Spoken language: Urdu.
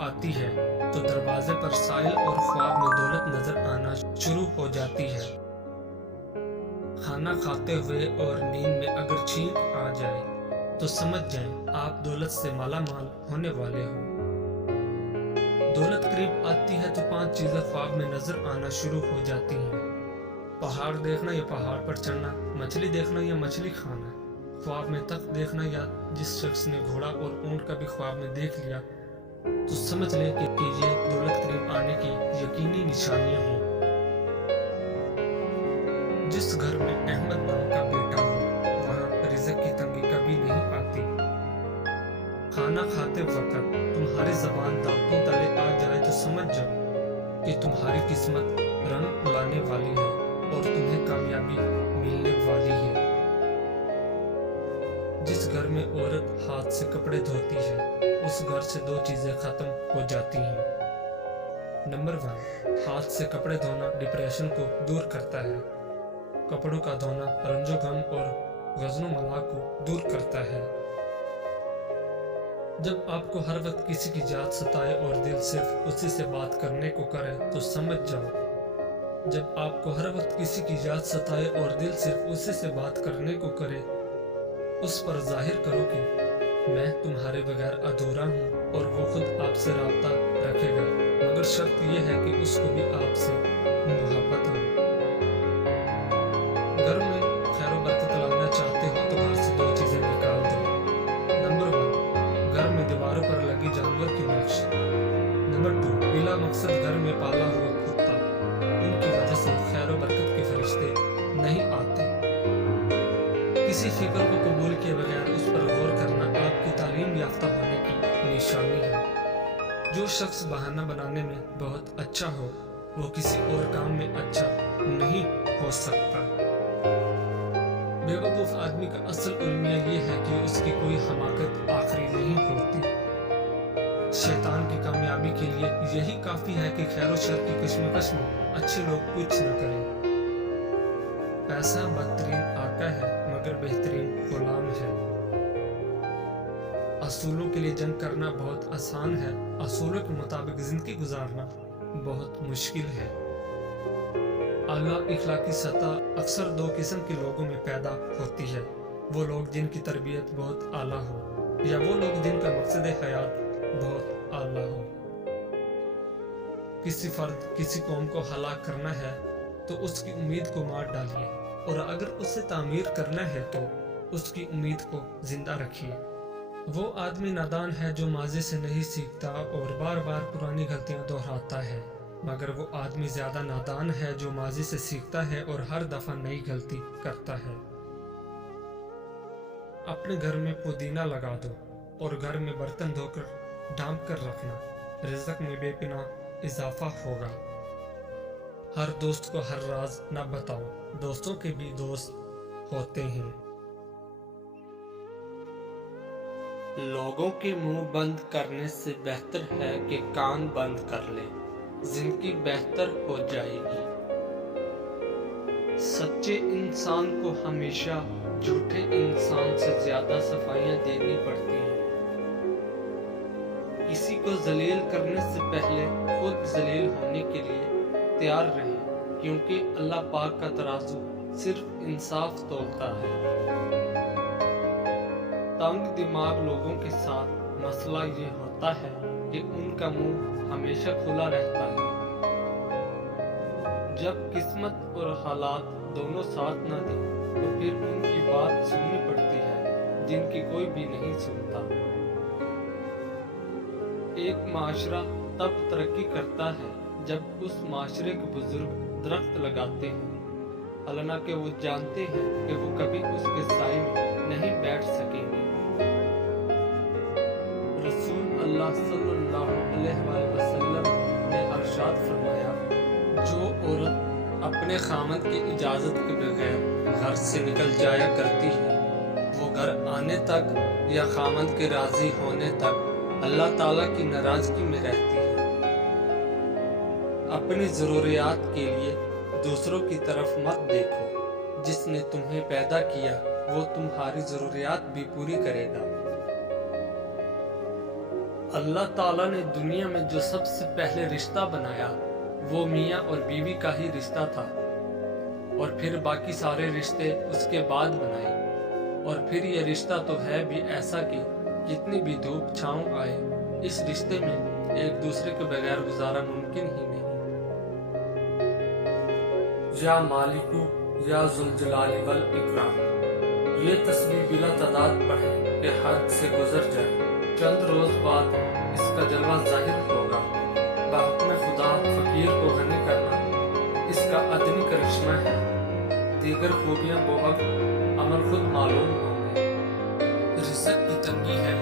آتی ہے تو دروازے پر سائل اور خواب میں دولت نظر آنا شروع ہو جاتی ہے۔ کھانا کھاتے ہوئے اور نیند میں اگر چھینک آ جائے تو سمجھ جائیں آپ دولت سے مالا مال ہونے والے ہو۔ دولت قریب آتی ہے تو 5 چیزیں خواب میں نظر آنا شروع ہو جاتی ہیں۔ پہاڑ دیکھنا یا پہاڑ پر چڑھنا، مچھلی دیکھنا یا مچھلی کھانا، خواب میں تخت دیکھنا، یا جس شخص نے گھوڑا اور اونٹ کا بھی خواب میں دیکھ لیا تو سمجھ لے کہ یہ دولت قریب آنے کی یقینی نشانیاں ہیں۔ جس گھر میں احمد نام کا بیٹا ہو وہاں رزق کی تنگی کبھی نہیں آتی۔ کھانا کھاتے وقت تمہاری زبان دانتوں تلے آ جائے تو سمجھ جاؤ کہ تمہاری قسمت رنگ لانے والی ہے اور تمہیں کامیابی ملنے والی ہے۔ جس گھر میں عورت ہاتھ سے کپڑے دھوتی ہے اس گھر سے 2 چیزیں ختم ہو جاتی ہیں۔ نمبر 1، ہاتھ سے کپڑے دھونا ڈپریشن کو دور کرتا ہے۔ کپڑوں کا دھونا رنج و غم اور غضن و ملال کو دور کرتا ہے۔ جب آپ کو ہر وقت کسی کی یاد ستائے اور دل صرف اسی سے بات کرنے کو کرے تو سمجھ جاؤ۔ جب آپ کو ہر وقت کسی کی یاد ستائے اور دل صرف اسی سے بات کرنے کو کرے، اس پر ظاہر کرو کہ میں تمہارے بغیر ادھورا ہوں اور وہ خود آپ سے رابطہ رکھے گا، مگر شرط یہ ہے کہ اس کو بھی آپ سے محبت ہو۔ گھر میں خیر و برکت لانا چاہتے ہو تو گھر سے 2 چیزیں نکال دو۔ نمبر 1، گھر میں دیواروں پر لگی جانور کی نقش۔ نمبر 2، بلا مقصد گھر میں پالا ہوا کتا، ان کی وجہ سے خیر و برکت کے فرشتے نہیں آتے۔ کسی فکر کو قبول کیے بغیر اس پر غور کرنا آپ کی تعلیم یافتہ ہونے کی نشانی ہے۔ جو شخص بہانہ بنانے میں بہت اچھا ہو وہ کسی اور کام میں اچھا نہیں ہو سکتا۔ بے وقوف آدمی کا اصل المیہ یہ ہے کہ اس کی کوئی حماقت آخری نہیں ہوتی۔ شیطان کی کامیابی کے لیے یہی کافی ہے کہ خیر و شر کی کشمکش میں اچھے لوگ کچھ نہ کریں۔ پیسہ بدترین آقا ہے مگر بہترین غلام ہے۔ اصولوں کے لیے جنگ کرنا بہت آسان ہے، اصولوں کے مطابق زندگی گزارنا بہت مشکل ہے۔ اعلیٰ اخلاقی سطح اکثر 2 قسم کے لوگوں میں پیدا ہوتی ہے، وہ لوگ جن کی تربیت بہت اعلیٰ ہو یا وہ لوگ جن کا مقصد حیات بہت اعلیٰ ہو۔ کسی فرد کسی قوم کو ہلاک کرنا ہے تو اس کی امید کو مار ڈالیے، اور اگر اسے تعمیر کرنا ہے تو اس کی امید کو زندہ رکھیے۔ وہ آدمی نادان ہے جو ماضی سے نہیں سیکھتا اور بار بار پرانی غلطیاں دہراتا ہے، مگر وہ آدمی زیادہ نادان ہے جو ماضی سے سیکھتا ہے اور ہر دفعہ نئی غلطی کرتا ہے۔ اپنے گھر میں پودینہ لگا دو اور گھر میں برتن دھو کر ڈھانپ کر رکھنا، رزق میں بے پناہ اضافہ ہوگا۔ ہر دوست کو ہر راز نہ بتاؤ، دوستوں کے بھی دوست ہوتے ہیں۔ لوگوں کے منہ بند کرنے سے بہتر ہے کہ کان بند کر لیں، زندگی بہتر ہو جائے گی۔ سچے انسان کو ہمیشہ جھوٹے انسان سے زیادہ صفائیاں دینی پڑتی ہیں۔ کسی کو ذلیل کرنے سے پہلے خود ذلیل ہونے کے لیے تیار رہیں، کیونکہ اللہ پاک کا ترازو صرف انصاف تولتا ہے۔ تنگ دماغ لوگوں کے ساتھ مسئلہ یہ ہوتا ہے کہ ان کا منہ ہمیشہ کھلا رہتا ہے۔ جب قسمت اور حالات دونوں ساتھ نہ دیں تو پھر ان کی بات سننی پڑتی ہے جن کی کوئی بھی نہیں سنتا۔ ایک معاشرہ تب ترقی کرتا ہے جب اس معاشرے کے بزرگ درخت لگاتے ہیں، حالانکہ وہ جانتے ہیں کہ وہ کبھی اس کے سائے میں نہیں بیٹھ سکیں گے۔ رسول اللہ صلی اللہ علیہ وآلہ وسلم نے ارشاد فرمایا، جو عورت اپنے خاوند کی اجازت کے بغیر گھر سے نکل جایا کرتی ہے وہ گھر آنے تک یا خاوند کے راضی ہونے تک اللہ تعالیٰ کی ناراضگی میں رہتی ہے۔ اپنی ضروریات کے لیے دوسروں کی طرف مت دیکھو، جس نے تمہیں پیدا کیا وہ تمہاری ضروریات بھی پوری کرے گا۔ اللہ تعالیٰ نے دنیا میں جو سب سے پہلے رشتہ بنایا وہ میاں اور بیوی کا ہی رشتہ تھا، اور پھر باقی سارے رشتے اس کے بعد بنائے۔ اور پھر یہ رشتہ تو ہے بھی ایسا کہ جتنی بھی دھوپ چھاؤں آئے اس رشتے میں ایک دوسرے کے بغیر گزارا ممکن ہی نہیں۔ یا مالکو یا ذوالجلال والاکرام، یہ تسبیح بلا تعداد پڑھیں کہ حد سے گزر جائے۔ چند روز بعد اس کا جلوہ ظاہر ہوگا۔ بحکم خدا فقیر کو غنی کرنا اس کا ادنی کرشمہ ہے، دیگر خوبیاں بوقت عمل خود معلوم ہوں گے۔ رزق کی تنگی ہے